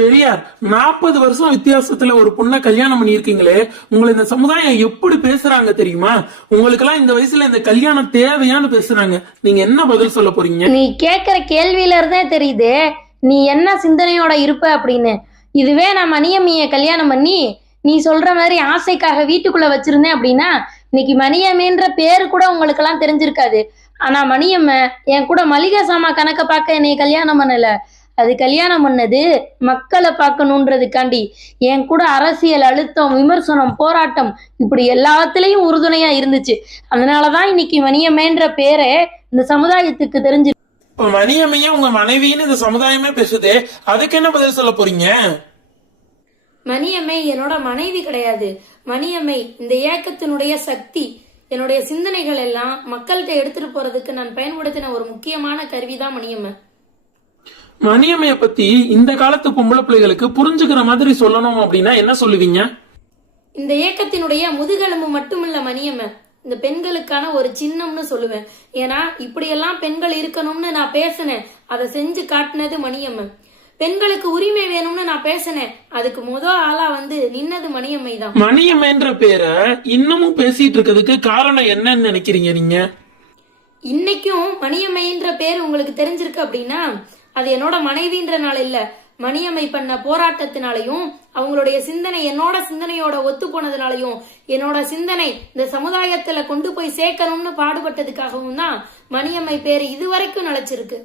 பெரியார் நாற்பது வருஷம் வித்தியாசத்துல ஒரு பொண்ணை கல்யாணம் பண்ணியிருக்கீங்களே உங்களை இந்த சமுதாயம் எப்படி பேசுறாங்க தெரியுமா? உங்களுக்கு எல்லாம் இந்த வயசுல இந்த கல்யாணம் தேவையான்னு பேசுறாங்க. நீங்க என்ன பதில் சொல்ல போறீங்க? நீ கேக்குற கேள்வியில இருந்தே தெரியுது. நீ என்ன சிந்தனையோட இருப்ப அப்படின்னு. இதுவே நான் மணியம்மைய கல்யாணம் பண்ணி நீ சொல்ற மாதிரி ஆசைக்காக வீட்டுக்குள்ள வச்சிருந்தேன் அப்படின்னா இன்னைக்கு மணியம்மைன்ற பேரு கூட உங்களுக்கு எல்லாம் தெரிஞ்சிருக்காது. ஆனா மணியம்ம என் கூட மளிகை சாமா கணக்க பார்க்க என்னைய கல்யாணம் பண்ணல. அது கல்யாணம் பண்ணது மக்களை பார்க்கணுன்றதுக்காண்டி. என் கூட அரசியல் அழுத்தம் விமர்சனம் போராட்டம் இப்படி எல்லாத்துலயும் உறுதுணையா இருந்துச்சு. அதனாலதான் இன்னைக்கு மணியம்மன்ற பேரே இந்த சமுதாயத்துக்கு தெரிஞ்சு மணியம்மையே உங்க மனைவின்னு இந்த சமுதாயமே பேசுதே. அதுக்கு என்ன பதில் சொல்ல போறீங்க? மணியம்மை என்னோட மனைவி கிடையாது. மணியம்மை இந்த இயக்கத்தினுடைய சக்தி என்னுடைய சிந்தனைகள் எல்லாம் மக்கள்கிட்ட எடுத்துட்டு போறதுக்கு நான் பயன்படுத்தின ஒரு முக்கியமான கருவி தான் மணியம்மை. மணியம்மைய பத்தி இந்த காலத்து பொம்பளை பிள்ளைகளுக்கு புரிஞ்சுக்கிற மாதிரி சொல்லணும் அப்படின்னா என்ன சொல்லுவீங்க? இந்த இயக்கத்தினுடைய முதுகெலும்பு மட்டுமில்ல மணியம்மை. இந்த பெண்களுக்கான ஒரு சின்னம்னு சொல்லுவேன். ஏன்னா இப்படியெல்லாம் பெண்கள் இருக்கணும்னு நான் பேசினேன். அதை செஞ்சு காட்டினது மணியம்மை. பெண்களுக்கு உரிமை வேணும்னு நான் பேசினேன். அதுக்கு முத ஆளா வந்து நின்னது மணியம்மை தான். மணியம்மைன்ற பேரை இன்னமும் பேசிட்டு இருக்கிறதுக்கு காரணம் என்னன்னு நினைக்கிறீங்க நீங்க? இன்னைக்கும் மணியம்மைன்ற பேர் உங்களுக்கு தெரிஞ்சிருக்கு அப்படின்னா அது என்னோட மனைவின்றனால இல்ல. மணியம்மை பண்ண போராட்டத்தினாலையும் அவங்களுடைய சிந்தனை என்னோட சிந்தனையோட ஒத்து போனதுனாலையும் என்னோட சிந்தனை இந்த சமுதாயத்துல கொண்டு போய் சேர்க்கணும்னு பாடுபட்டதுக்காகவும் தான் மணியம்மை பேர் இதுவரைக்கும் நிலைச்சிருக்கு.